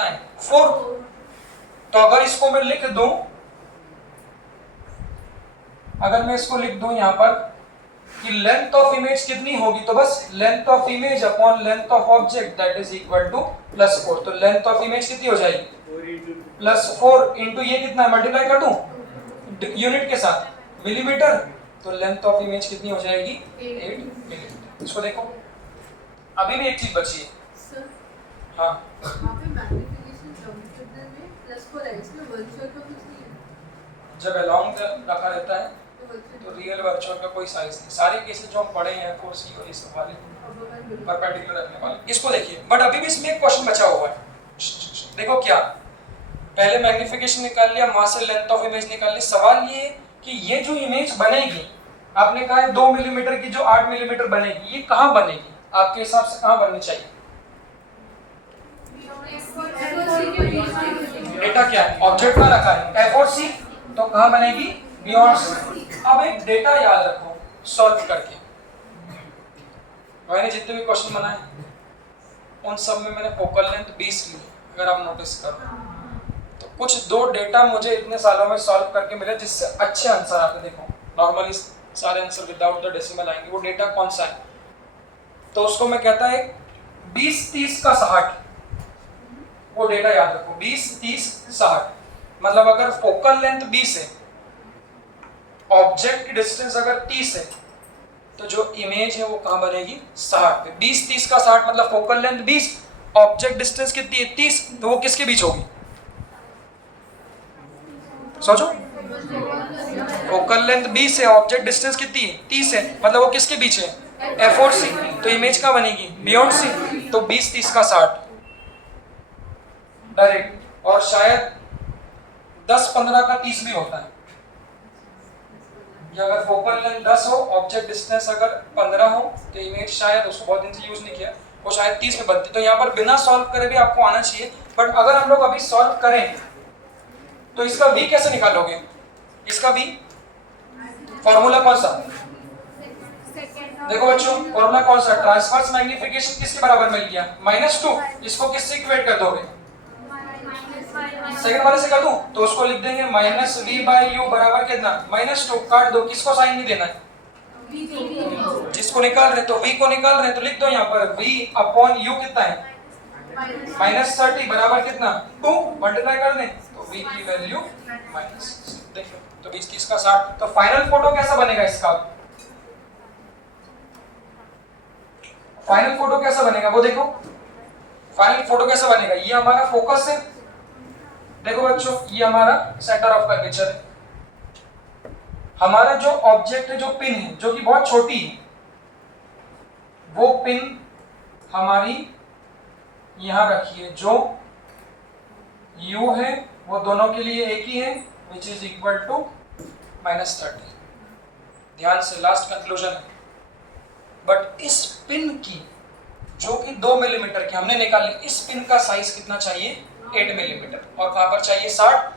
कितना है 4। तो अगर इसको मैं लिख दूं, अगर मैं इसको लिख दूं यहां पर कि लेंथ ऑफ इमेज कितनी होगी, तो बस length of image upon length of object that is equal to +4। तो लेंथ ऑफ इमेज कितनी हो जाएगी +4 इंटू ये कितना है, मल्टीप्लाई कर दूं यूनिट के साथ मिलीमीटर, तो लेंथ ऑफ इमेज कितनी हो जाएगी 8 मिलीमीटर। इसको देखो अभी भी एक चीज बची है। हाँ जब अलोंग रखा रहता है तो रियल वर्चुअल का कोई साइज नहीं, सारे केसेस जो हम पढ़े हैं फोर्सी और इस वाले परपेंडिकुलर रखने वाले। इसको देखिए, बट अभी भी इसमें एक क्वेश्चन बचा हुआ है। देखो क्या, पहले मैग्नीफिकेशन निकाल लिया, वहां से लेंथ ऑफ इमेज निकाल ली। सवाल ये कि ये जो इमेज बनेगी, आपने कहा है 2 मिलीमीटर की जो 8 मिलीमीटर बनेगी, ये कहां बनेगी आपके हिसाब से, कहां बननी चाहिए? डेटा क्या है, ऑब्जेक्ट का रखा है F और C, तो कहां बनेगी बियॉन्ड C। अब एक डेटा याद रखो सॉल्व करके, मैंने जितने भी क्वेश्चन बनाए उन सब में मैंने फोकल लेंथ 20 ली, अगर आप नोटिस करो तो कुछ दो डेटा मुझे इतने सालों में सॉल्व करके मिले जिससे अच्छे आंसर आते। देखो नॉर्मली सारे आंसर विदाउट द डेसिमल आएंगे, वो डेटा कौन सा है, तो उसको मैं कहता है 20 30 का 60, वो डेटा याद रखो 20 30 60। मतलब अगर फोकल लेंथ 20 है, ऑब्जेक्ट की डिस्टेंस अगर 30 है, तो जो इमेज है वो कहां बनेगी 60 पे। 20 30 का 60 मतलब फोकल लेंथ 20, ऑब्जेक्ट डिस्टेंस कितनी है 30, तो वो किसके बीच होगी, सोचो। फोकल लेंथ 20 है, ऑब्जेक्ट डिस्टेंस कितनी है 30 है, मतलब वो किसके बीच है F और C, तो इमेज कहां बनेगी बियॉन्ड C। तो 20 30 का 60 डायरेक्ट, और शायद 10 15 का 30 भी होता है। या अगर फोकल लेंथ 10 हो, ऑब्जेक्ट डिस्टेंस अगर 15 हो, तो इमेज शायद, उसको बहुत दिन से यूज नहीं किया, वो शायद 30 में बनती। तो यहाँ पर बिना सॉल्व करे भी आपको आना चाहिए, बट अगर हम लोग अभी सॉल्व करें तो इसका v कैसे निकालोगे, इसका v फॉर्मूला कौन सा, देखो बच्चों फॉर्मूला कौन सा, ट्रांसवर्स मैग्नीफिकेशन किसके बराबर मिल गया -2, इसको किससे इक्वेट कर दोगे, सेकंड वाले से कर दूं, तो उसको लिख देंगे -v/u बराबर कितना -2, काट दो, किसको साइन नहीं देना है, जिसको निकाल रहे, तो v को निकाल रहे तो लिख दो यहाँ पर v/u कितना है -30 बराबर कितना 2, मल्टीप्लाई कर दें तो v की वैल्यू देखो, तो 20 30 का 60। तो फाइनल फोटो कैसा बनेगा इसका, फाइनल फोटो कैसा बनेगा वो देखो, फाइनल फोटो कैसा बनेगा, ये हमारा फोकस है, देखो बच्चों ये हमारा सेंटर ऑफ कर्वेचर है, हमारा जो ऑब्जेक्ट है, जो पिन है जो कि बहुत छोटी है, वो पिन हमारी यहां रखी है, जो u है वो दोनों के लिए एक ही है, विच इज इक्वल टू -30। ध्यान से लास्ट कंक्लूजन है, बट इस पिन की जो कि 2 मिलीमीटर की हमने निकाली, इस पिन का साइज कितना चाहिए 8 मिलीमीटर, और कहां पर चाहिए 60,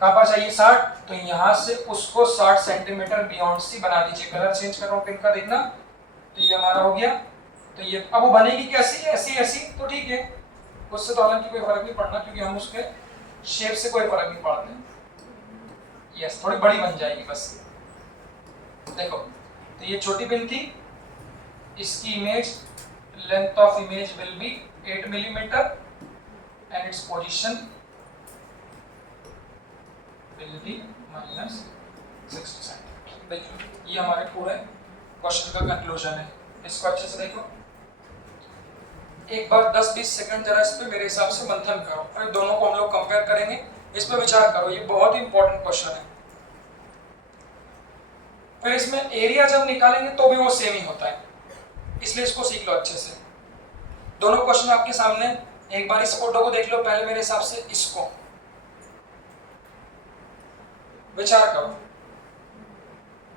कहां पर चाहिए 60, तो यहां से उसको 60 सेंटीमीटर बियॉन्ड सी बना दीजिए। कलर चेंज कर रहा हूं पिन का, देखना, तो ये हमारा हो गया। तो ये अब वो बनेगी कैसी, ऐसी ऐसी, तो ठीक है, उससे तो हालांकि कोई फर्क नहीं पड़ना, क्योंकि हम उसके शेप से कोई फर्क नहीं पड़ते। यस, थोड़ी बड़ी बन जाएगी बस। देखो तो ये छोटी पिन थी, इसकी image, length of image will be 8 millimetre and its position will be -60 centimetre. देखिए ये हमारे पूरे क्वेश्चन का कंक्लूजन है। इसको अच्छे से देखो, एक बार 10-20 सेकंड जरा इस पे मेरे हिसाब से मंथन करो, फिर दोनों को हम लोग कंपेयर करेंगे, इस पे विचार करो, ये बहुत ही इंपॉर्टेंट क्वेश्चन है। फिर इसमें एरिया जब निकालेंगे तो भी वो सेम ही होता है, इसलिए इसको सीख लो अच्छे से। दोनों क्वेश्चन आपके सामने, एक बार इस फोटो को देख लो पहले मेरे हिसाब से, इसको विचार करो,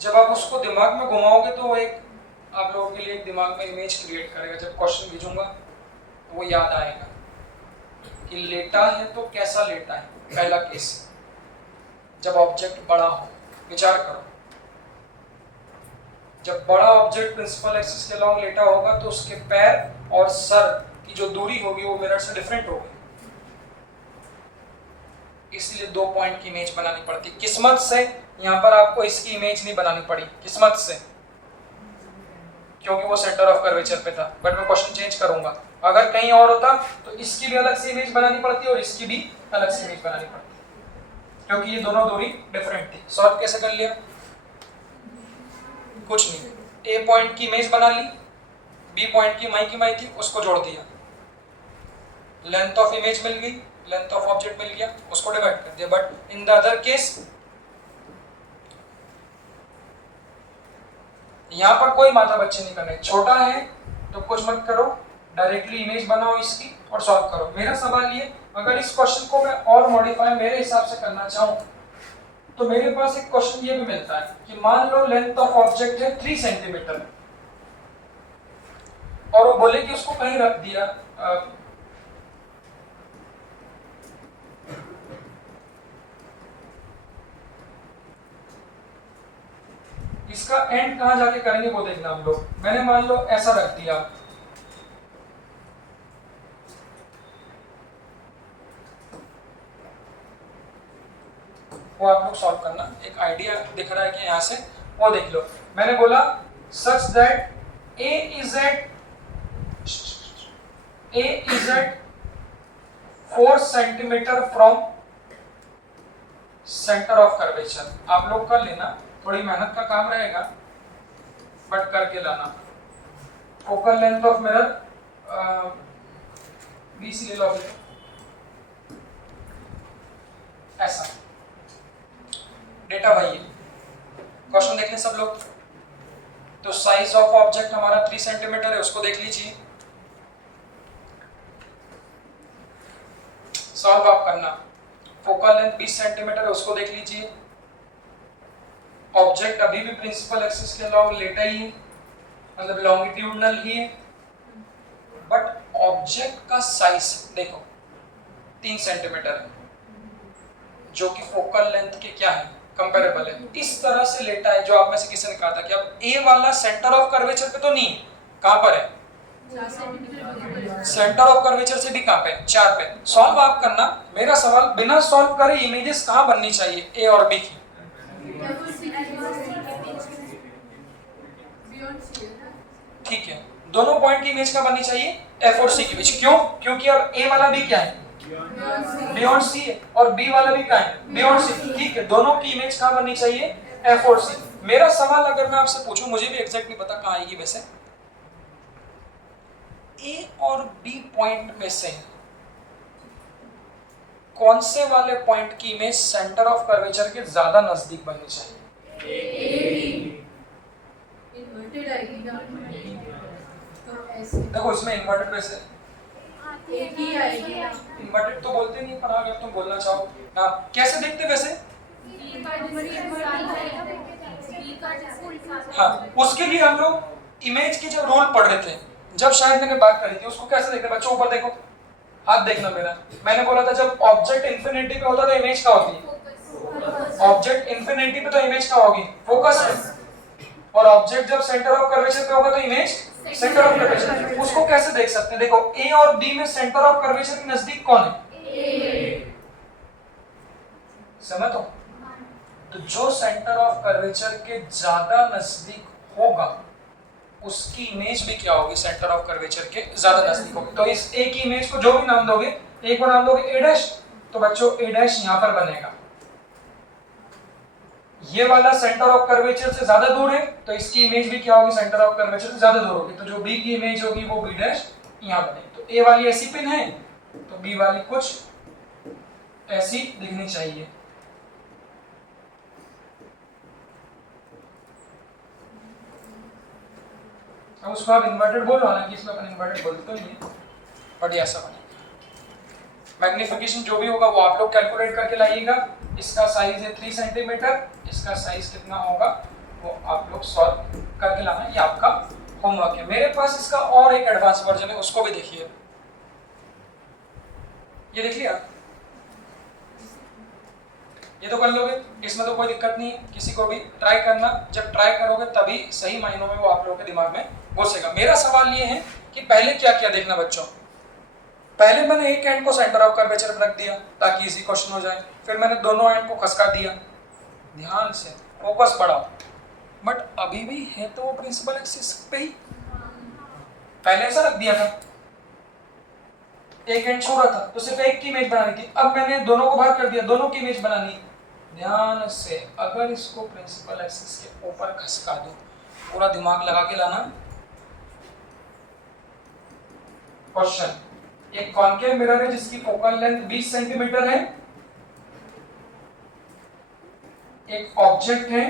जब आप उसको दिमाग में घुमाओगे तो वो एक आप लोगों के लिए एक दिमाग में इमेज क्रिएट करेगा, जब क्वेश्चन भेजूंगा वो याद आएगा कि लेटा है तो कैसा लेटा है, पहला केस जब ऑब्जेक्ट बड़ा हो, विचार करो, जब बड़ा ऑब्जेक्ट प्रिंसिपल एक्सिस के अलॉन्ग लेटा होगा तो उसके पैर और सर की जो दूरी होगी वो मिरर से डिफरेंट होगी, इसलिए 2 पॉइंट की इमेज बनानी पड़ती। किस्मत से यहाँ पर आपको इसकी इमेज नहीं बनानी पड़ी, किस्मत से, क्योंकि वो सेंटर ऑफ कर्वेचर पे था। बट मैं क्वेश्चन चेंज करूंगा, अगर कहीं और होता तो इसकी भी अलग से इमेज बनानी पड़ती और इसकी भी अलग से इमेज बनानी पड़ती, क्योंकि ये दोनों दूरी डिफरेंट थी। सॉल्व कैसे कर लिया? कुछ नहीं, ए पॉइंट की इमेज बना ली, बी पॉइंट की माई थी, उसको जोड़ दिया, लेंथ ऑफ इमेज मिल गई, लेंथ ऑफ ऑब्जेक्ट मिल गया, उसको डिवाइड कर दिया। But in the other case यहां पर कोई माथा बच्चे नहीं करने, छोटा है तो कुछ मत करो, डायरेक्टली इमेज बनाओ इसकी और सॉल्व करो। मेरा सवाल ये, अगर इस क्वेश्चन को मैं और मॉडिफाई मेरे हिसाब से करना चाहूं तो मेरे पास एक क्वेश्चन ये भी मिलता है कि मान लो लेंथ ऑफ ऑब्जेक्ट है 3 सेंटीमीटर और वो बोले कि उसको कहीं रख दिया, इसका एंड कहां जाके करेंगे वो देखना हम लोग। मैंने मान लो ऐसा रख दिया, वो आप लोग सॉल्व करना, एक आइडिया दिख रहा है कि यहां से वो देख लो। मैंने बोला such that A is at 4 centimetre from centre of curvature. आप लोग कर लेना, थोड़ी मेहनत का काम रहेगा बट करके लाना। Focal length of mirror BC ले लो, ऐसा डेटा वही है। क्वेश्चन देख लें सब लोग। तो साइज ऑफ ऑब्जेक्ट हमारा 3 सेंटीमीटर है, उसको देख लीजिए, सॉल्व आप करना। फोकल लेंथ 20 सेंटीमीटर है, उसको देख लीजिए। ऑब्जेक्ट अभी भी प्रिंसिपल एक्सिस के अलॉन्ग लेटा ही है, मतलब लॉन्गिट्यूडनल ही है, बट ऑब्जेक्ट का साइज देखो 3 सेंटीमीटर है, जो कि फोकल लेंथ के क्या है, कंपेरेबल है। इस तरह से लेटा है, जो आप में से किसी ने कहा था कि अब ए वाला सेंटर ऑफ कर्वेचर पे तो नहीं, कहां पर है? सेंटर ऑफ कर्वेचर से भी कहां पे? 4 पे। सॉल्व आप करना। मेरा सवाल, बिना सॉल्व करे इमेजेस कहां बननी चाहिए ए और बी की? ठीक है, दोनों पॉइंट की इमेज कहां बननी चाहिए? एफ और सी के बीच। क्यों? क्योंकि अब ए वाला भी क्या है? बियॉन्ड सी है, और बी वाला भी क्या है? Beyond C. ठीक है, दोनों की इमेज कहां बननी चाहिए? एफ और सी। मेरा सवाल अगर मैं आपसे पूछूं, मुझे भी एग्जैक्ट नहीं पता कहां आएगी वैसे, ए और बी पॉइंट में से कौन से वाले पॉइंट की इमेज सेंटर ऑफ कर्वेचर के ज्यादा नजदीक बननी चाहिए? देखो इसमें इन्वर्टेड वैसे इन्वर्टेड तो बोलते नहीं, पर अगर तुम बोलना चाहो कैसे देखते वैसे? हाँ, उसके लिए हम लोग इमेज की जब रूल पढ़ रहे थे, जब शायद मैंने बात करी थी, उसको कैसे देखते बच्चों? ऊपर देखो, हाथ देखना मेरा। मैंने बोला था जब ऑब्जेक्ट इंफिनिटी पे होता है तो इमेज क्या होती है? ऑब्जेक्ट इंफिनिटी पे तो इमेज क्या होगी? फोकस है। और ऑब्जेक्ट जब सेंटर ऑफ कर्वेचर पे होगा तो इमेज सेंटर ऑफ कर्वेचर। उसको कैसे देख सकते हैं? देखो ए और बी में सेंटर ऑफ कर्वेचर के नजदीक कौन है? समझ तो जो सेंटर ऑफ कर्वेचर के ज्यादा नजदीक होगा उसकी इमेज भी क्या होगी? सेंटर ऑफ कर्वेचर के ज्यादा नजदीक होगी। तो इस ए की इमेज को जो भी नाम दोगे, ए को नाम दोगे ए डैश, तो बच्चों ए डैश यहां पर बनेगा। ये वाला सेंटर ऑफ कर्वेचर से ज्यादा दूर है तो इसकी इमेज भी क्या होगी? सेंटर ऑफ कर्वेचर से ज्यादा दूर होगी। तो जो बी की इमेज होगी वो बी डैश यहां बनेगी। तो ए वाली ऐसी पिन है तो बी वाली कुछ ऐसी दिखनी चाहिए। अब उसको आप इन्वर्टेड बोलो, हालांकि इसमें अपन इन्वर्टेड बोलते ही नहीं, बट ये ऐसा बनेगा। मैग्निफिकेशन जो भी होगा वो आप लोग कैलकुलेट करके लाइएगा। इसका साइज है 3 सेंटीमीटर, इसका साइज कितना होगा वो आप लोग सॉल्व करके लाना, ये आपका होमवर्क है। मेरे पास इसका और एक एडवांस वर्जन है, उसको भी देखिए। ये देख लिया? ये तो कर लोगे, इसमें तो कोई दिक्कत नहीं है, किसी को भी ट्राई करना, जब ट्राई करोगे तभी सही मायनों में वो आप लोगों के दिमाग में घुसेगा। मेरा सवाल ये है कि पहले क्या किया देखना बच्चों, पहले मैंने एक एंड को सेंटर ऑफ कर्वेचर पर रख दिया ताकि इजी क्वेश्चन हो जाए, फिर मैंने दोनों एंड को खसका दिया, ध्यान से फोकस बढ़ाओ, बट अभी भी है तो वो प्रिंसिपल एक्सिस पे ही, पहले ऐसा रख दिया था, एक एंड छोड़ा था तो सिर्फ एक की इमेज बनानी थी, अब मैंने दोनों को भाग कर दिया, दोनों की इमेज बनानी है। ध्यान से अगर इसको प्रिंसिपल एक्सिस के ऊपर खसका दो, पूरा दिमाग लगा के लाना। क्वेश्चन, एक कॉन्केव मिरर है जिसकी फोकल लेंथ 20 सेंटीमीटर है, एक ऑब्जेक्ट है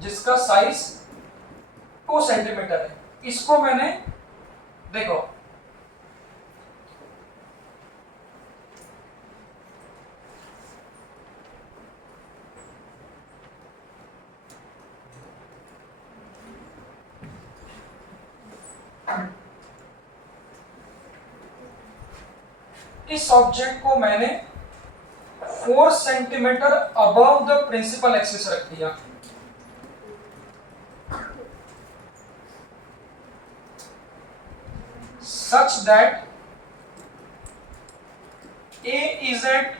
जिसका साइज 2 सेंटीमीटर है, इसको मैंने देखो इस ऑब्जेक्ट को मैंने 4 centimetre above the principal axis रख दिया, such that A is at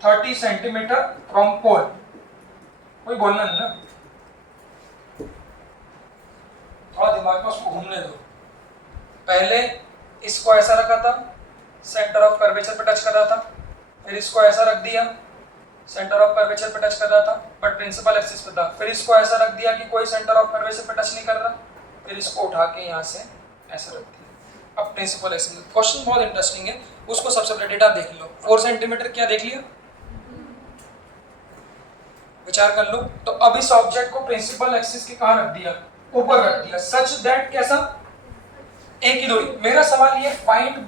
30 centimetre from pole. कोई बोलना नहीं ना, थोड़ा दिमाग में उसको घूमने दो। पहले इसको ऐसा रखा था, सेंटर ऑफ कर्वेचर पे टच कर रहा था, फिर इसको ऐसा रख दिया, सेंटर ऑफ कर्वेचर पे टच कर रहा था बट प्रिंसिपल एक्सिस पे था, फिर इसको ऐसा रख दिया कि कोई सेंटर ऑफ कर्वेचर पे टच नहीं कर रहा, फिर इसको उठा के यहाँ से ऐसा रख दिया। अब प्रिंसिपल एक्सिस, क्वेश्चन बहुत इंटरेस्टिंग है, उसको सबसे पहले डेटा देख लो। 4 सेंटीमीटर क्या देख लिया, विचार कर लो। तो अब इस ऑब्जेक्ट को प्रिंसिपल एक्सिस के कहाँ रख दिया, ऊपर रख दिया, सच दैट कैसा, एक ही दूरी। मेरा सवाल ये फाइंड